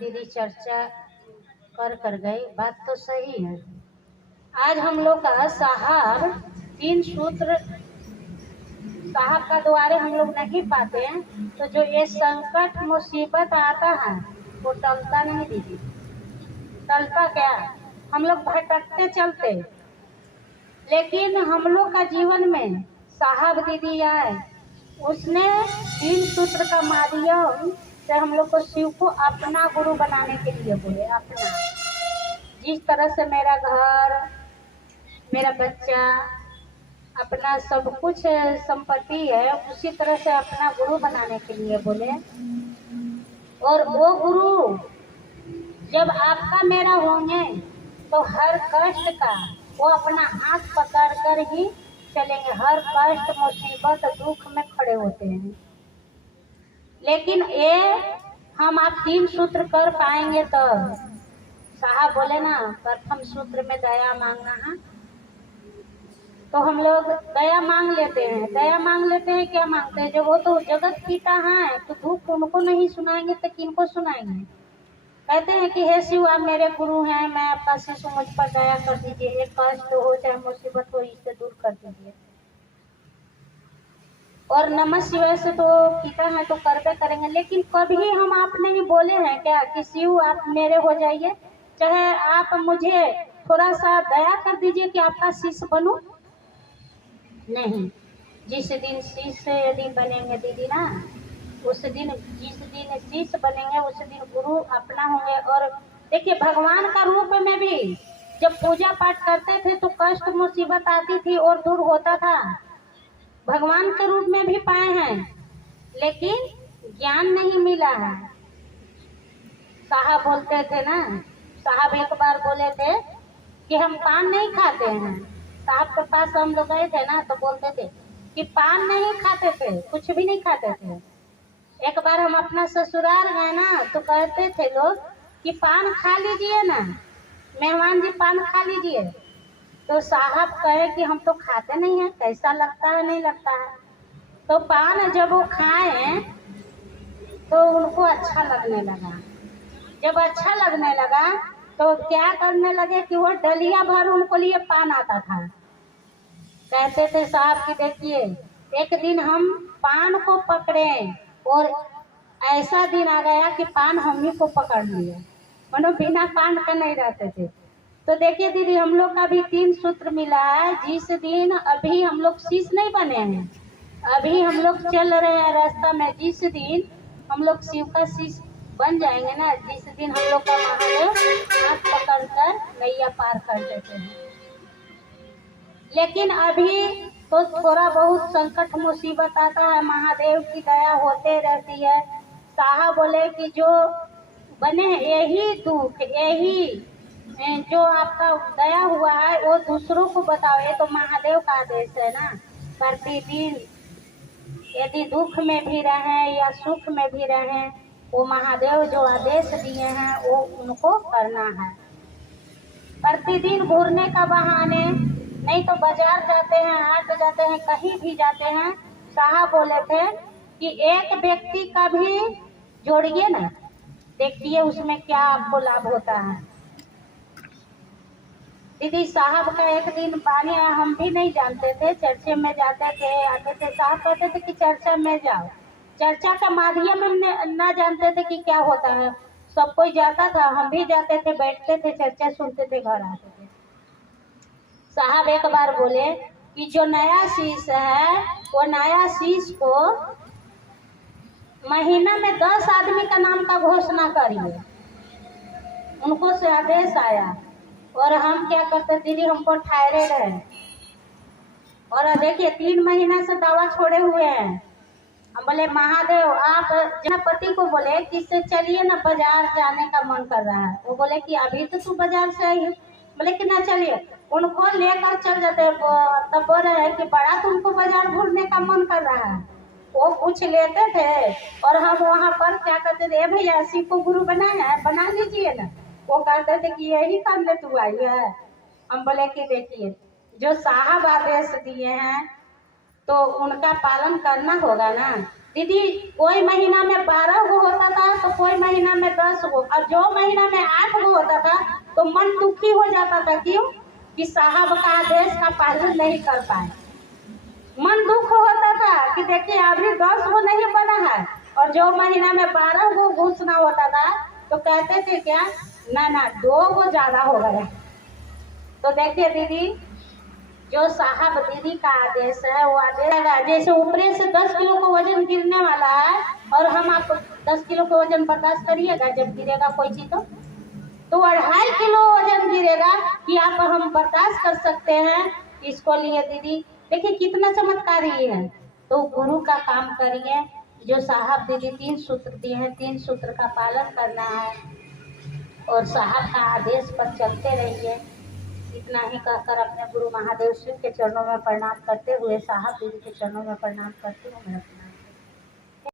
दीदी चर्चा कर गई, बात तो सही है। आज हम लोग का साहब 3 सूत्र साहब का द्वारे हम लोग नहीं पाते हैं, तो जो ये संकट मुसीबत आता है वो टलता नहीं दीदी। टलता क्या, हम लोग भटकते चलते, लेकिन हम लोग का जीवन में साहब दीदी आए, उसने 3 सूत्र का माध्यम से हम लोग को शिव को अपना गुरु बनाने के लिए बोले। अपना, जिस तरह से मेरा घर, मेरा बच्चा, अपना सब कुछ संपत्ति है, उसी तरह से अपना गुरु बनाने के लिए बोले। और वो गुरु जब आपका मेरा होंगे तो हर कष्ट का वो अपना हाथ पकड़ कर ही चलेंगे। हर कष्ट मुसीबत दुख में खड़े होते हैं, लेकिन ये हम आप 3 सूत्र कर पाएंगे तो साहब बोले ना, प्रथम सूत्र में दया मांगना है, तो हम लोग दया मांग लेते हैं। दया मांग लेते हैं, क्या मांगते हैं, जो वो तो जगत पिता है, तो दुख उनको नहीं सुनाएंगे तो किनको सुनाएंगे। कहते हैं कि हे शिव, आप मेरे गुरु हैं, मैं आपका शिष्य, मुझ पर दया कर दीजिए, एक कष्ट हो चाहे मुसीबत हो, इससे दूर कर दीजिए। और नमः शिवाय से तो पिता है तो करते करेंगे, लेकिन कभी हम आपने भी बोले हैं क्या कि शिव आप मेरे हो जाइए, चाहे आप मुझे थोड़ा सा दया कर दीजिए कि आपका शिष्य बनूं? नहीं। जिस दिन शिष्य यदि बनेंगे दीदी ना, उस दिन, जिस दिन शिष्य बनेंगे उस दिन गुरु अपना होंगे। और देखिए, भगवान का रूप में भी जब पूजा पाठ करते थे तो कष्ट मुसीबत आती थी और दूर होता था। भगवान के रूप में भी पाए हैं, लेकिन ज्ञान नहीं मिला है। साहब बोलते थे ना, साहब एक बार बोले थे कि हम पान नहीं खाते हैं। साहब के पास हम लोग गए थे ना, तो बोलते थे कि पान नहीं खाते थे, कुछ भी नहीं खाते थे। एक बार हम अपना ससुराल गए ना, तो कहते थे लोग कि पान खा लीजिए ना, मेहमान जी पान खा लीजिए। तो साहब कहे कि हम तो खाते नहीं हैं, कैसा लगता है, नहीं लगता है। तो पान जब वो खाए तो उनको अच्छा लगने लगा। जब अच्छा लगने लगा तो क्या करने लगे कि वो डलिया भर उनको लिए पान आता था। कहते थे साहब कि देखिए, एक दिन हम पान को पकड़े और ऐसा दिन आ गया कि पान हम ही को पकड़ लिया, मनो बिना पान का नहीं रहते थे। तो देखिए दीदी, हम लोग का भी 3 सूत्र मिला है। जिस दिन अभी हम लोग शिष्य नहीं बने हैं, अभी हम लोग चल रहे हैं रास्ता में, जिस दिन हम लोग शिव का शिष्य बन जाएंगे ना, जिस दिन हम लोग का महादेव हाथ पकड़ कर नैया पार कर देते हैं। लेकिन अभी तो थोड़ा बहुत संकट मुसीबत आता है, महादेव की दया होते रहती है। साहब बोले कि जो बने यही दुख, यही जो आपका दया हुआ है वो दूसरों को बताओ। ये तो महादेव का आदेश है ना, प्रतिदिन यदि दुख में भी रहें या सुख में भी रहें, वो महादेव जो आदेश दिए हैं वो उनको करना है। प्रतिदिन घूरने का बहाने नहीं तो बाजार जाते हैं, हाट जाते हैं, कहीं भी जाते हैं। साहब बोले थे कि एक व्यक्ति का भी जोड़िए ना, देखिए उसमें क्या आपको लाभ होता है। दीदी साहब का एक दिन पानी आया, हम भी नहीं जानते थे, चर्चे में जाते थे आते थे। साहब कहते थे कि चर्चा में जाओ। चर्चा का माध्यम हम न जानते थे कि क्या होता है। सब कोई जाता था, हम भी जाते थे, बैठते थे, चर्चा सुनते थे, घर आते थे। साहब एक बार बोले कि जो नया शिष्य है वो नया शिष्य को महीना में 10 आदमी का नाम का घोषणा करिए। उनको से आदेश आया और हम क्या करते दीदी, हमको ठहरे रहे। और देखिए 3 महीना से दवा छोड़े हुए हैं। हम बोले महादेव, आप जहाँ पति को बोले कि इससे चलिए ना, बाजार जाने का मन कर रहा है। वो बोले कि अभी तो तू बाजार से आई है। बोले कि ना चलिए, उनको लेकर चल जाते। तब बोल रहे हैं कि बड़ा तुमको बाजार घूमने का मन कर रहा है। वो पूछ लेते थे और हम वहाँ पर क्या करते थे, भैया शिव को गुरु बनाया है, बना लीजिए ना। वो कहते थे कि यही करने तू आई है। हम बोले कि देखिए, जो साहब आदेश दिए हैं तो उनका पालन करना होगा ना। दीदी कोई महीना में 12 गो होता था तो कोई महीना में 10 गो, और जो महीना में 8 गो होता था तो मन दुखी हो जाता था। क्यों? कि साहब का आदेश का पालन नहीं कर पाए। मन दुख होता था कि देखिए अभी 10 गो नहीं बना है, और जो महीना में 12 गो घोषणा होता था तो कहते थे क्या, ना ना 2 गो ज्यादा हो गए। तो देखिए दीदी, जो साहब दीदी का आदेश है वो आदेश लगा, जैसे ऊपरे से 10 किलो का वजन गिरने वाला है और हम आपको 10 किलो का वजन बर्दाश्त करिएगा, जब गिरेगा कोई चीज तो 2.5 किलो वजन गिरेगा कि आप हम बर्दाश्त कर सकते हैं। इसको लिए दीदी देखिए कितना चमत्कारी है। तो गुरु का काम करिए, जो साहब दीदी 3 सूत्र दिए हैं, 3 सूत्र का पालन करना है और साहब का आदेश पर चलते रहिए। इतना ही कहकर अपने गुरु महादेव शिव के चरणों में प्रणाम करते हुए, साहब दीदी के चरणों में प्रणाम करते हुए